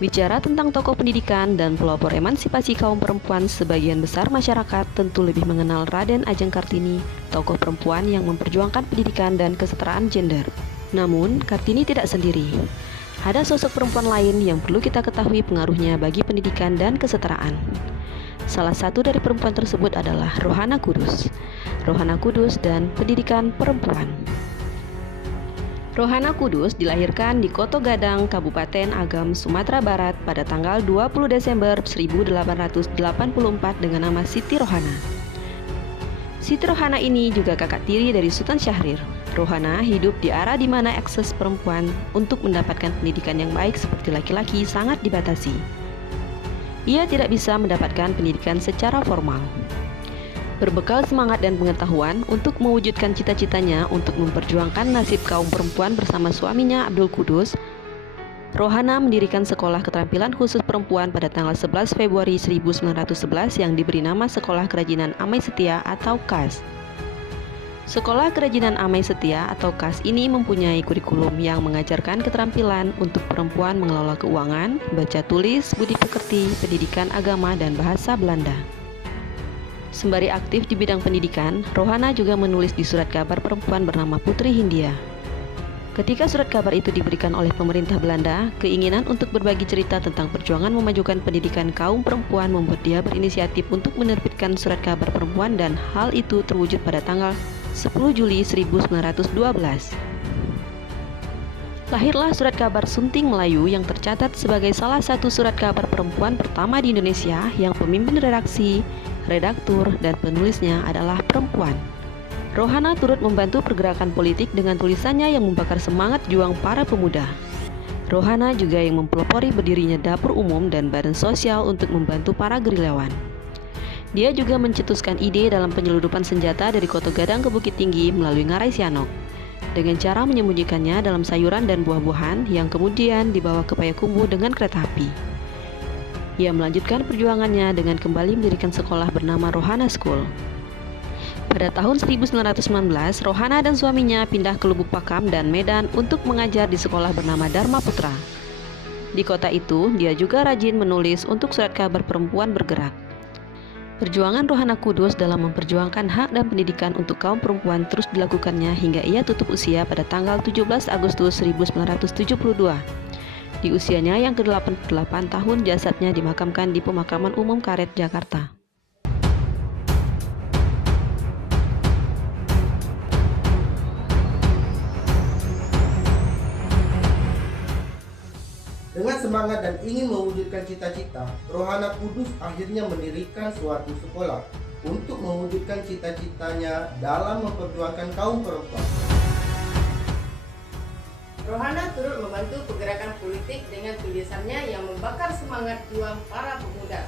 Bicara tentang tokoh pendidikan dan pelopor emansipasi kaum perempuan, sebagian besar masyarakat tentu lebih mengenal Raden Ajeng Kartini, tokoh perempuan yang memperjuangkan pendidikan dan kesetaraan gender. Namun, Kartini tidak sendiri. Ada sosok perempuan lain yang perlu kita ketahui pengaruhnya bagi pendidikan dan kesetaraan. Salah satu dari perempuan tersebut adalah Rohana Kudus. Rohana Kudus dan pendidikan perempuan. Rohana Kudus dilahirkan di Koto Gadang, Kabupaten Agam, Sumatera Barat pada tanggal 20 Desember 1884 dengan nama Siti Rohana. Siti Rohana ini juga kakak tiri dari Sultan Syahrir. Rohana hidup di era di mana akses perempuan untuk mendapatkan pendidikan yang baik seperti laki-laki sangat dibatasi. Ia tidak bisa mendapatkan pendidikan secara formal. Berbekal semangat dan pengetahuan untuk mewujudkan cita-citanya untuk memperjuangkan nasib kaum perempuan bersama suaminya Abdul Kudus, Rohana mendirikan Sekolah Keterampilan Khusus Perempuan pada tanggal 11 Februari 1911 yang diberi nama Sekolah Kerajinan Amai Setia atau KAS. Sekolah Kerajinan Amai Setia atau KAS ini mempunyai kurikulum yang mengajarkan keterampilan untuk perempuan mengelola keuangan, baca tulis, budi pekerti, pendidikan agama, dan bahasa Belanda. Sembari aktif di bidang pendidikan, Rohana juga menulis di surat kabar perempuan bernama Putri Hindia. Ketika surat kabar itu diberikan oleh pemerintah Belanda, keinginan untuk berbagi cerita tentang perjuangan memajukan pendidikan kaum perempuan membuat dia berinisiatif untuk menerbitkan surat kabar perempuan dan hal itu terwujud pada tanggal 10 Juli 1912. Lahirlah surat kabar Sunting Melayu yang tercatat sebagai salah satu surat kabar perempuan pertama di Indonesia yang pemimpin redaksi, redaktur, dan penulisnya adalah perempuan. Rohana turut membantu pergerakan politik dengan tulisannya yang membakar semangat juang para pemuda. Rohana juga yang mempelopori berdirinya dapur umum dan badan sosial untuk membantu para gerilyawan. Dia juga mencetuskan ide dalam penyeludupan senjata dari Koto Gadang ke Bukit Tinggi melalui Ngarai Sianok, dengan cara menyembunyikannya dalam sayuran dan buah-buahan yang kemudian dibawa ke Payakumbuh dengan kereta api. Ia melanjutkan perjuangannya dengan kembali mendirikan sekolah bernama Rohana School. Pada tahun 1919, Rohana dan suaminya pindah ke Lubuk Pakam dan Medan untuk mengajar di sekolah bernama Dharma Putra. Di kota itu, dia juga rajin menulis untuk surat kabar perempuan bergerak. Perjuangan Rohana Kudus dalam memperjuangkan hak dan pendidikan untuk kaum perempuan terus dilakukannya hingga ia tutup usia pada tanggal 17 Agustus 1972. Di usianya yang ke-88 tahun, jasadnya dimakamkan di Pemakaman Umum Karet, Jakarta. Dengan semangat dan ingin mewujudkan cita-cita, Rohana Kudus akhirnya mendirikan suatu sekolah untuk mewujudkan cita-citanya dalam memperjuangkan kaum perempuan. Rohana turut membantu pergerakan politik dengan tulisannya yang membakar semangat juang para pemuda.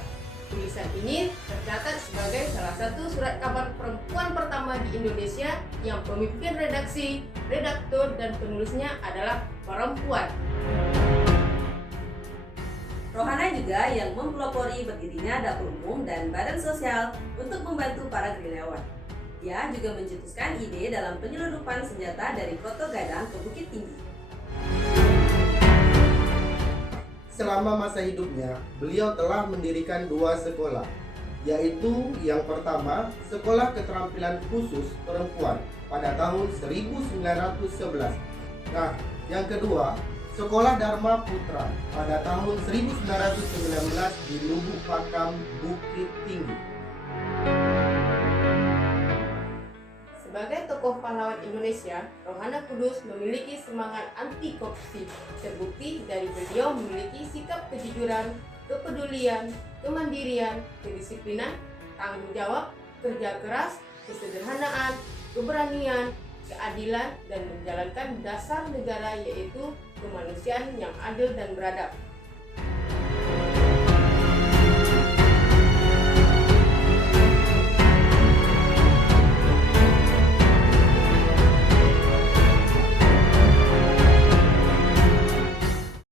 Tulisan ini tercatat sebagai salah satu surat kabar perempuan pertama di Indonesia yang pemimpin redaksi, redaktur, dan penulisnya adalah perempuan. Rohana juga yang mempelopori berdirinya dapur umum dan badan sosial untuk membantu para gerilyawan. Dia juga mencetuskan ide dalam penyeludupan senjata dari Koto Gadang ke Bukit Tinggi. Selama masa hidupnya, beliau telah mendirikan dua sekolah, yaitu yang pertama, Sekolah Keterampilan Khusus Perempuan pada tahun 1911. Nah, yang kedua, Sekolah Dharma Putra pada tahun 1919 di Lubuk Pakam, Bukit Tinggi. Sebagai tokoh pahlawan Indonesia, Rohana Kudus memiliki semangat anti korupsi. Terbukti dari beliau memiliki sikap kejujuran, kepedulian, kemandirian, kedisiplinan, tanggung jawab, kerja keras, kesederhanaan, keberanian, keadilan, dan menjalankan dasar negara yaitu kemanusiaan yang adil dan beradab.